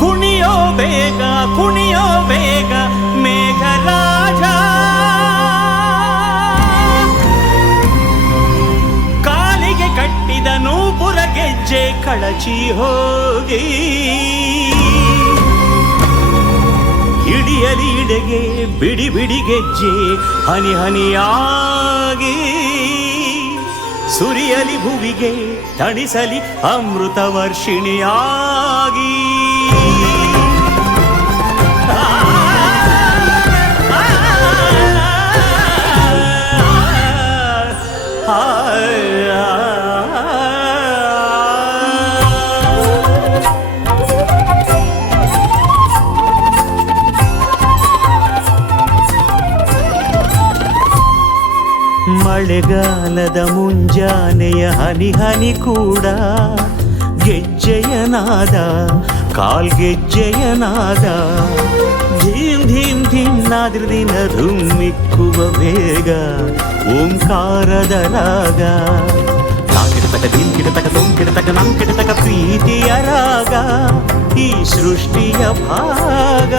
ಕುಣಿಯೋ ಬೇಗ ಕುಣಿಯೋ ಬೇಗ ಮೇಘರಾಜ, ಕಾಲಿಗೆ ಕಟ್ಟಿದ ನೂಪುರ ಗೆಜ್ಜೆ ಕಳಚಿ ಹೋಗಿ, ಹಿಡಿಯಲಿ ಇಡೆಗೆ ಬಿಡಿ ಬಿಡಿ ಗೆಜ್ಜೆ ಹನಿ ಹನಿಯಾಗಿ, ಸುರಿಯಲಿ ಭುವಿಗೆ ತಣಿಸಲಿ ಅಮೃತ ವರ್ಷಿಣಿಯಾಗಿ. ಮಳೆಗಾಲದ ಮುಂಜಾನೆಯ ಹನಿ ಹನಿ ಕೂಡ ಗೆಜ್ಜೆಯ ನಾದ, ಕಾಲ್ಗೆಜ್ಜೆಯ ನಾದ, ಧೀಮ್ ಧೀಮ್ ಧೀಮ್ ನಾದ್ರ ದಿನ ಧುಮ್ಮಿಕ್ಕುವ ಬೇಗ ಓಂಕಾರದ ರಾಗ. ತಾಕಿಡತಕ ಧೀಮ್ಕಿಡತಕ ತೊಂಕಿಡತಕ ನಂಕಿಡತಕ ಪ್ರೀತಿಯ ರಾಗ, ಈ ಸೃಷ್ಟಿಯ ಭಾಗ.